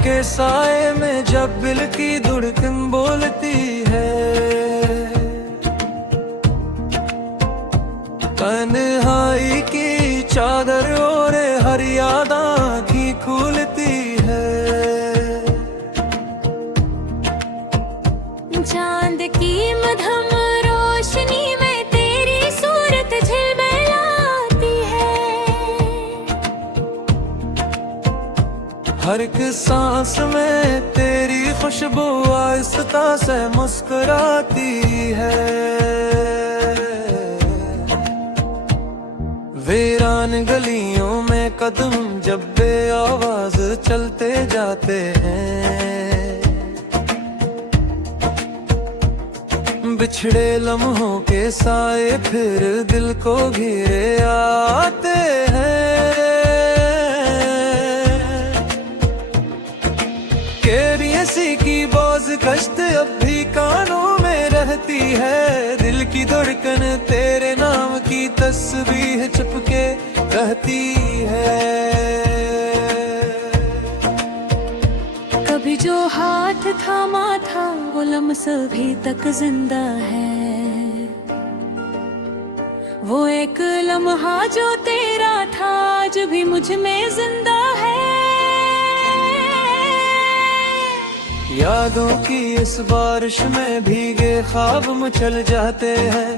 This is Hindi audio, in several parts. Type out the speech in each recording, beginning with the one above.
के साए में जब दिल की धड़कन बोलती है, तन्हाई की चादर ओढ़े हर याद आँखी खुलती है। चांद की मधम रोशनी में तेरी सूरत झिलमिलाती है, हर एक सांस में तेरी खुशबू आहिस्ता से मुस्कुराती है। वीरान गलियों में कदम जब बेआवाज चलते जाते हैं, बिछड़े लम्हों के साए फिर दिल को घेरे आते हैं। केबीएसी की बोझ कश्त अब भी कानों में रहती है, दिल की धड़कन तेरे नाम की तस्बीह छुपके रहती है। कभी जो हाथ थामा था वो लम्स अभी तक जिंदा है, वो एक लम्हा जो तेरा था आज भी मुझ में जिंदा है। यादों की इस बारिश में भीगे ख्वाब मचल जाते हैं,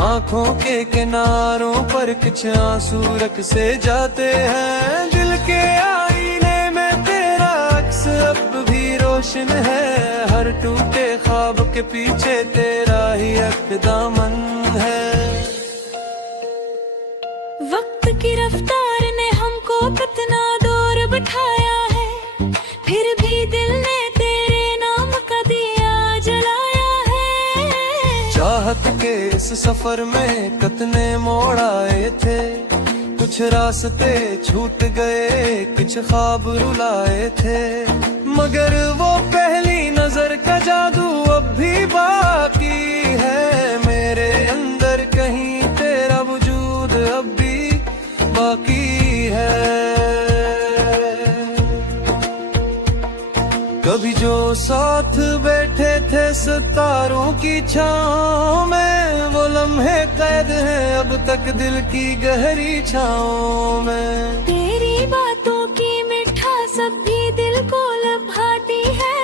आंखों के किनारों पर कुछ आंसू रख से जाते हैं। दिल के आईने में तेरा अक्स अब भी रोशन है, हर टूटे ख्वाब के पीछे तेरा ही एक दामन है। वक्त की रफ्तार ने हमको कितना दूर बिठाया है, फिर भी दिल ने तेरे नाम का दिया जलाया है। चाहत के इस सफर में कितने मोड़ आए थे, कुछ रास्ते छूट गए, कुछ ख्वाब रुलाए थे, मगर वो पहली नजर का जादू अब भी बाकी है। मेरे अंदर कहीं तेरा वजूद अब भी बाकी है। कभी जो साथ बैठे थे सितारों की छाँव में, वो लम्हे कैद हैं अब तक दिल की गहरी छाँव में। तेरी बातों की मिठास अब भी दिल को लभाती है,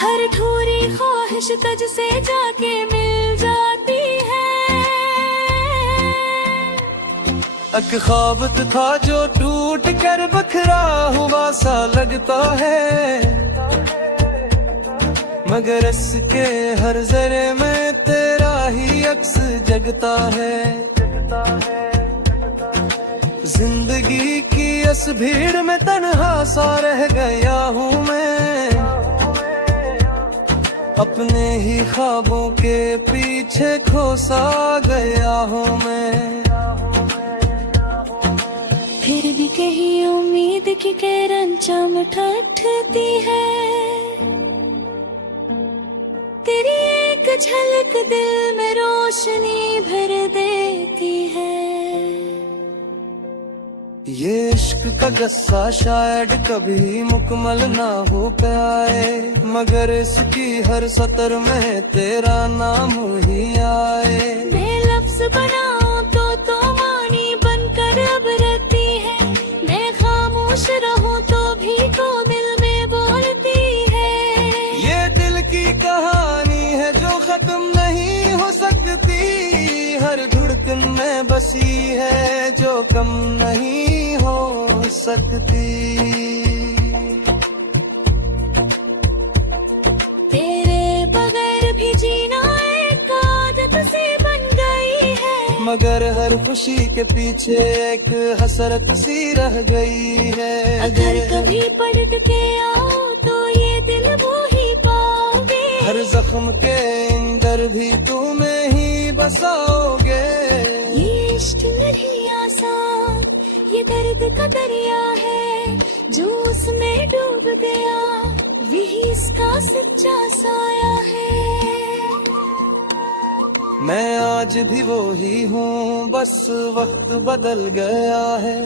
हर अधूरी ख्वाहिश तुझसे जाके मिल जाती है। एक ख्वाब था जो टूट कर बखरा हुआ सा लगता है, मगर इसके हर जरे में तेरा ही अक्स जगता है। जिंदगी की इस भीड़ में तन्हा सा रह गया हूँ मैं, अपने ही ख्वाबों के पीछे खोसा गया हूँ मैं। फिर भी कहीं उम्मीद की किरण चमक उठती है, तेरी एक झलक दिल में रोशनी भर देती है। ये इश्क का गस्सा शायद कभी मुकम्मल ना हो पाए, मगर इसकी हर सतर में तेरा नाम ही आए। मैं लफ्ज बनाऊं तो मानी बनकर अब रहती है, मैं खामोश रहूं तो भी को दिल में बोलती है। ये दिल की कहानी है जो खत्म नहीं हो सकती, हर धड़कन में बसी है जो कम नहीं हो सकती। तेरे बगैर भी जीना एक आदत सी बन गई है, मगर हर खुशी के पीछे एक हसरत सी रह गई है। अगर कभी पलट के आओ तो ये दिल वो ही पाओगे, हर जख्म के अंदर भी तुम्हें ही बसाओगे। ये इश्क नहीं आसान, ये दर्द का दरिया है, जो उसमें डूब गया वही इसका सच्चा साया है। मैं आज भी वो ही हूँ, बस वक्त बदल गया है,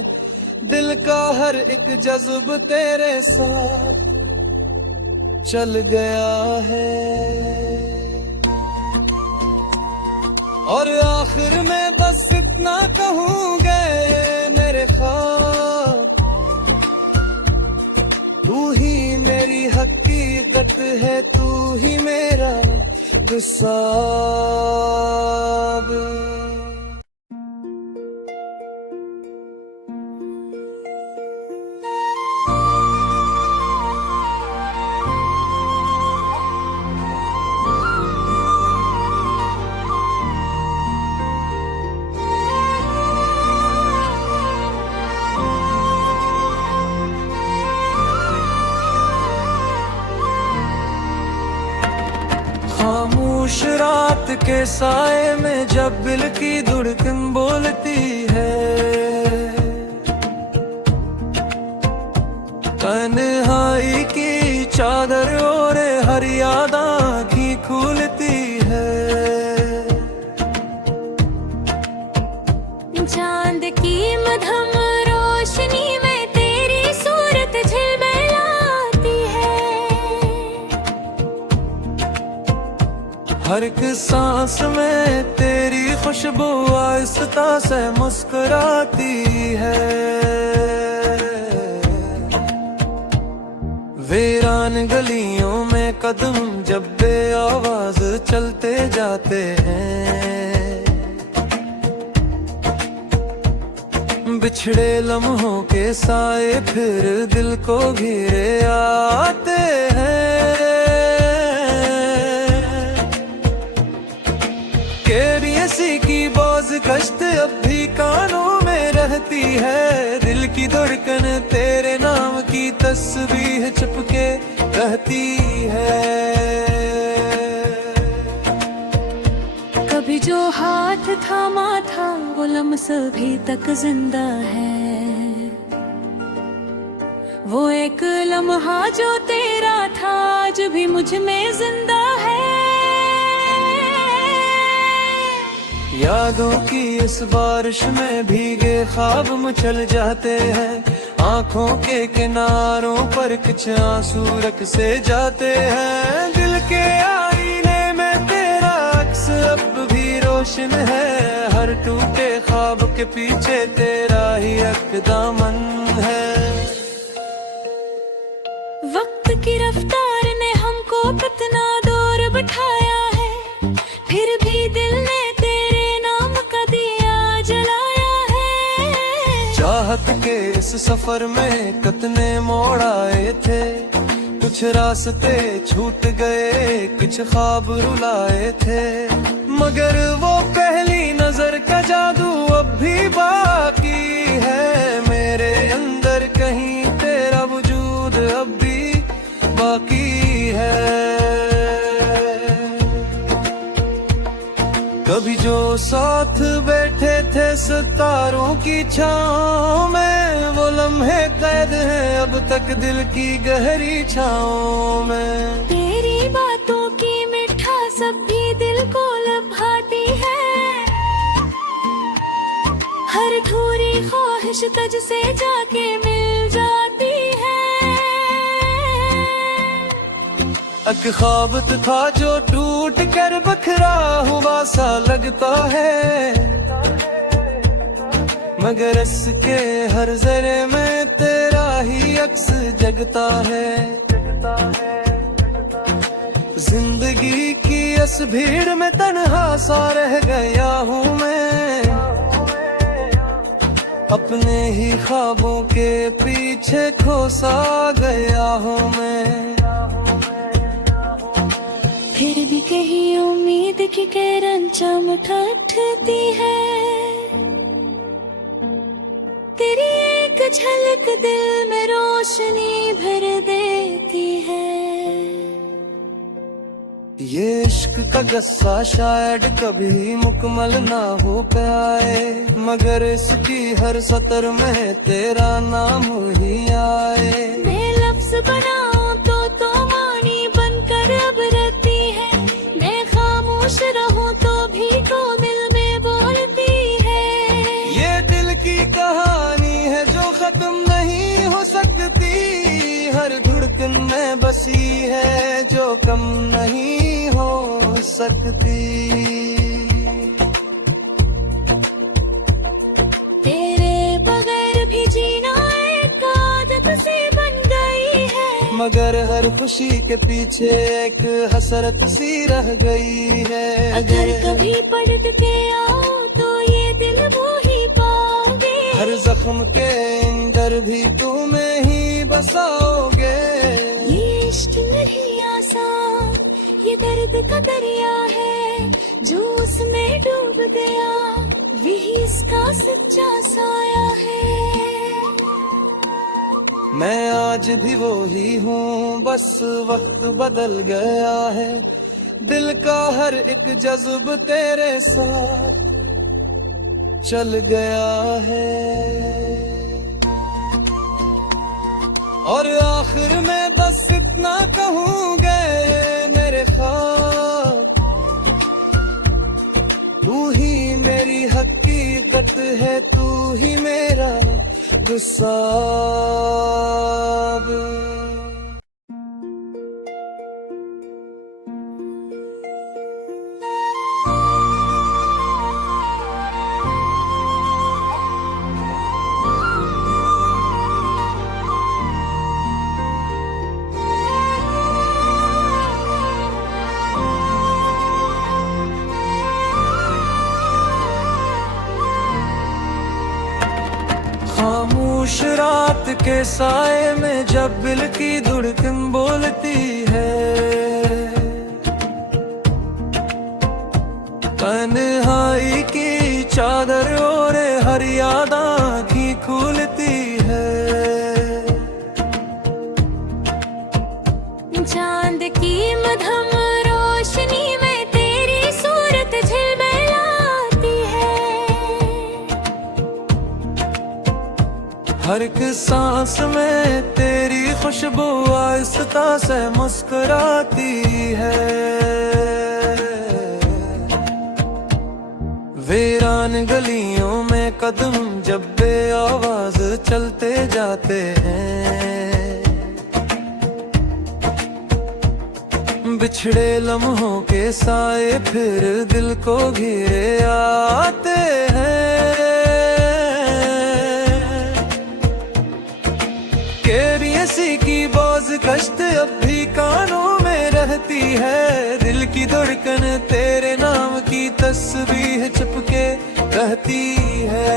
दिल का हर एक जज्ब तेरे साथ चल गया है। और आखिर में बस इतना कहूँगा मेरे ख्वाब, तू ही मेरी हकीकत है, तू ही मेरा हिसाब। खामोश रात के साए में जब दिल की धड़कन बोलती है, तन्हाई की चादर ओढ़े हर याद आँखी खुलती है। चांद की मधम रोशनी में तेरी सूरत झिलमिलाती है, हर एक सांस में तेरी खुशबू आहिस्ता से मुस्कुराती है। वीरान गलियों में कदम जब बेआवाज चलते जाते हैं, बिछड़े लम्हों के साए फिर दिल को घेरे आते हैं। केबीएसी की बोझ कश्त अब भी कानों में रहती है, दिल की धड़कन तेरे नाम की तस्बीह छुपके रहती है। कभी जो हाथ थामा था वो लम्स अभी तक जिंदा है, वो एक लम्हा जो तेरा था आज भी मुझ में जिंदा है। यादों की इस बारिश में भीगे ख्वाब मचल जाते हैं, आंखों के किनारों पर कुछ आंसू रख से जाते हैं। दिल के आईने में तेरा अक्स अब भी रोशन है, हर टूटे ख्वाब के पीछे तेरा ही एक दामन है। वक्त की रफ्तार ने हमको कितना दूर बिठाया है, फिर भी दिल ने तेरे नाम का दिया जलाया है। चाहत के इस सफर में कितने मोड़ आए थे, कुछ रास्ते छूट गए, कुछ ख्वाब रुलाए थे, मगर वो पहली नजर का जादू अब भी बाकी है। मेरे अंदर कहीं तेरा वजूद अब भी बाकी है। कभी जो साथ बैठे थे सितारों की छाँव में, वो लम्हे कैद हैं अब तक दिल की गहरी छाँव में। तेरी बातों की मिठास अब भी दिल को लभाती है, हर धूरी ख्वाहिश तुझ से जाके मिल जाती है। एक ख्वाब था जो टूट कर बखरा हुआ सा लगता है, मगर इसके हर जरे में तेरा ही अक्स जगता है। जिंदगी की इस भीड़ में तन्हा सा रह गया हूँ मैं, अपने ही ख्वाबों के पीछे खोसा गया हूँ मैं। फिर भी कहीं उम्मीद की किरण चमक उठती है, तेरी एक झलक दिल में रोशनी भर देती है। ये इश्क का गस्सा शायद कभी मुकम्मल ना हो पाए, मगर इसकी हर सतर में तेरा नाम ही आए। मैं लफ्ज बनाऊं तो मानी बनकर अब रहती है, मैं खामोश रहूं तो भी तो दिल में बोलती है। ये दिल की कहानी है जो ऐसी है जो कम नहीं हो सकती। तेरे बगैर भी जीना एक आदत सी बन गई है, मगर हर खुशी के पीछे एक हसरत सी रह गई है। अगर कभी पलट के आओ तो ये दिल वो ही पाओगे, हर जख्म के अंदर भी तुम्हें ही बसाओगे। ये इश्क नहीं आसान, ये दर्द का दरिया है, जो उसमें डूब गया वही इसका सच्चा साया है। मैं आज भी वो ही हूँ, बस वक्त बदल गया है। दिल का हर एक जज्ब तेरे साथ चल गया है। और आखिर में बस इतना कहूँगा मेरे ख्वाब, तू ही मेरी हकीकत है, तू ही मेरा गुस्सा। खामोश रात के साए में जब दिल की धड़कन बोलती है, तन्हाई की चादर ओढ़े हर याद आँखी खुलती है। चांद की मधम रोशनी में तेरी सूरत झिलमिलाती है, हर एक सांस में तेरी खुशबू आहिस्ता से मुस्कुराती है। वीरान गलियों में कदम जब बेआवाज चलते जाते हैं, बिछड़े लम्हों के साए फिर दिल को घेरे आते हैं। केबीएसी की बोझ कश्त अब भी कानों में रहती है, दिल की धड़कन तेरे नाम की तस्बीह छुपके रहती है।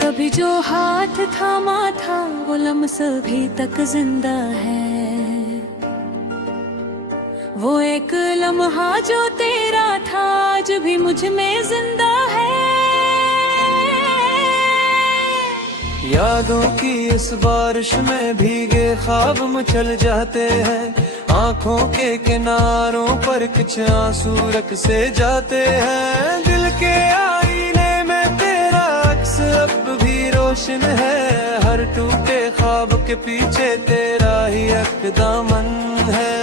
कभी जो हाथ थामा था वो लम्हा अभी तक जिंदा है, वो एक लम्हा जो तेरा था आज भी मुझ में जिंदा है। यादों की इस बारिश में भीगे ख्वाब मचल जाते हैं, आंखों के किनारों पर कुछ आंसू रख से जाते हैं। दिल के आईने में तेरा अक्स अब भी रोशन है, हर टूटे ख्वाब के पीछे तेरा ही अक़दामन है।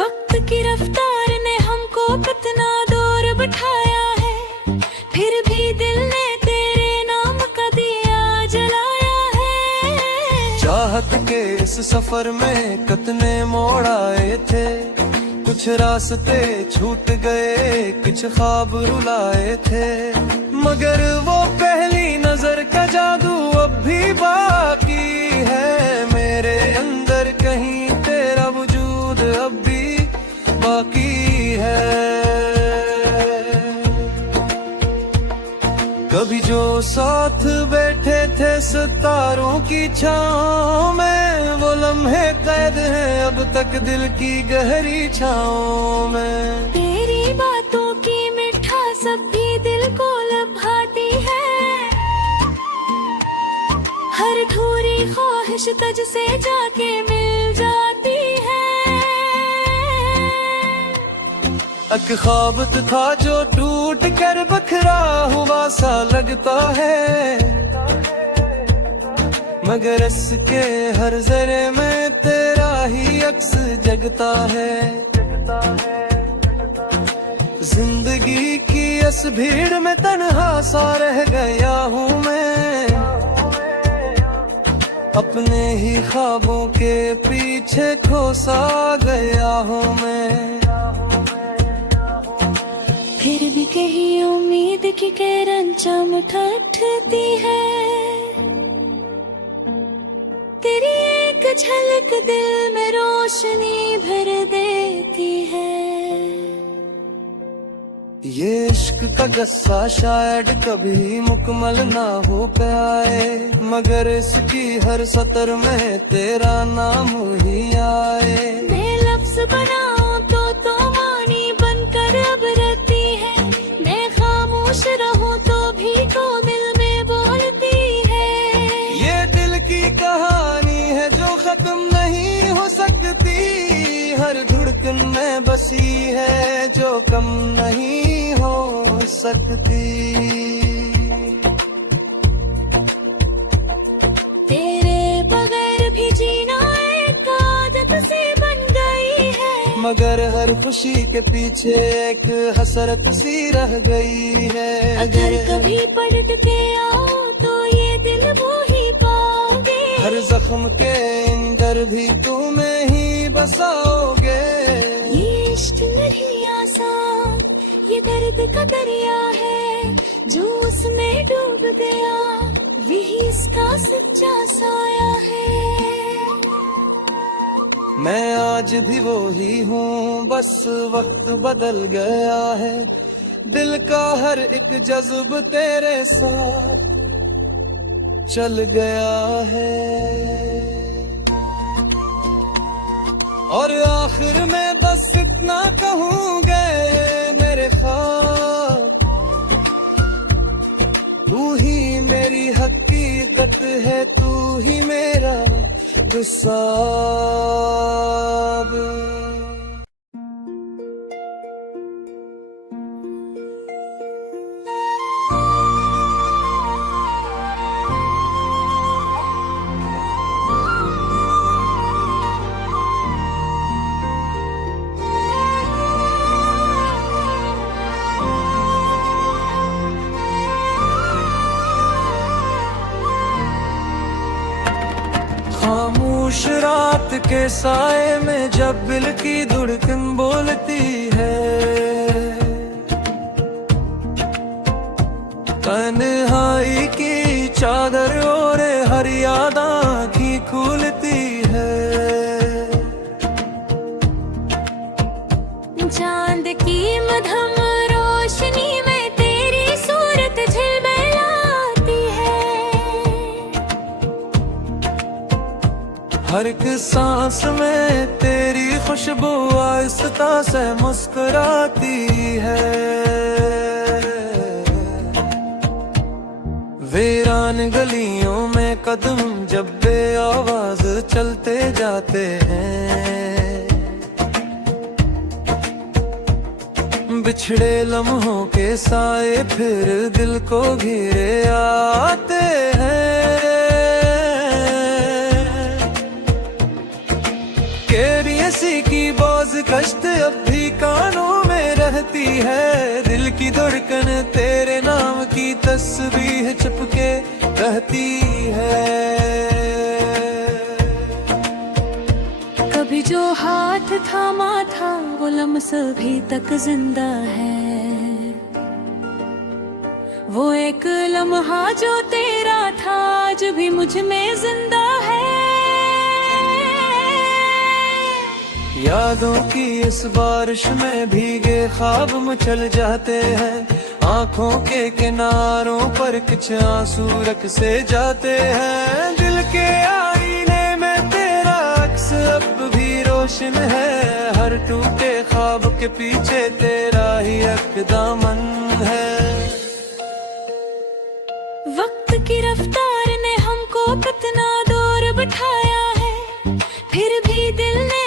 वक्त की रफ्तार ने हमको कितना दूर बिठाया है, फिर भी दिल ने तेरे नाम का दिया जलाया है। चाहत के इस सफर में कितने मोड़ आए थे, कुछ रास्ते छूट गए, कुछ ख्वाब रुलाए थे, मगर वो पहली नजर का जादू अब भी बाकी है। मेरे अंदर कहीं तेरा वजूद अब भी बाकी है। कभी जो साथ बैठे थे सितारों की छाँव में, वो लम्हे कैद हैं अब तक दिल की गहरी छाँव में। तेरी बातों की मिठास अब भी दिल को लभाती है, हर अधूरी ख्वाहिश तुझ से जाके मिल जाती है। एक ख्वाब था जो टूट कर बखरा हुआ सा लगता है, मगर इसके हर जरे में तेरा ही अक्स जगता है। जिंदगी की इस भीड़ में तन्हा सा रह गया हूँ मैं, अपने ही ख्वाबों के पीछे खोसा गया हूँ मैं। फिर भी कहीं उम्मीद की किरण चमक उठती है, तेरी एक झलक दिल में रोशनी भर देती है। ये इश्क का गस्सा शायद कभी मुकम्मल ना हो पाए, मगर इसकी हर सतर में तेरा नाम ही आए। मैं लफ्ज बनाऊं तो मानी बनकर अब रहती है, मैं खामोश रहूं तो भी तो दिल में बोलती है। ये दिल की कहानी है जो खत्म नहीं हो सकती, हर धड़कन में बसी है जो कम नहीं हो सकती। तेरे बगैर भी जीना एक आदत सी बन गई है, मगर हर खुशी के पीछे एक हसरत सी रह गई है। अगर कभी पलट के आओ तो ये दिल वो ही पाओगे, हर जख्म के अंदर भी तुम्हें ही बसाओगे। ये इश्क नहीं आसान, ये दर्द का दरिया है, जो उसमें डूब गया वही इसका सच्चा साया है। मैं आज भी वो ही हूँ, बस वक्त बदल गया है, दिल का हर एक जज्ब तेरे साथ चल गया है। और आखिर में बस इतना कहूँगा मेरे ख्वाब, तू ही मेरी हकीकत है, तू ही मेरा गुस्सा। खामोश रात के साए में जब दिल की धड़कन बोलती है, तन्हाई की चादर ओढ़े हर याद आँखी खुलती है। चांद की मधम रोशनी में तेरी सूरत झिलमिलाती है, हर एक सांस में तेरी खुशबू आहिस्ता से मुस्कुराती है। वीरान गलियों में कदम जब बेआवाज चलते जाते हैं, बिछड़े लम्हों के साए फिर दिल को घेरे आते हैं। केबीएसी की बाज कश्त अब भी कानों में रहती है, दिल की धड़कन तेरे नाम की तस्बीह चिपके रहती है। कभी जो हाथ थामा था वो लम्हा अभी तक जिंदा है, वो एक लम्हा जो तेरा था आज भी मुझ में जिंदा है। यादों की इस बारिश में भीगे ख्वाब मचल जाते हैं, आंखों के किनारों पर कुछ आंसू रख से जाते हैं। दिल के आईने में तेरा अक्स अब भी रोशन है, हर टूटे ख्वाब के पीछे तेरा ही एक दामन है। वक्त की रफ्तार ने हमको कितना दूर बिठाया है, फिर भी दिल ने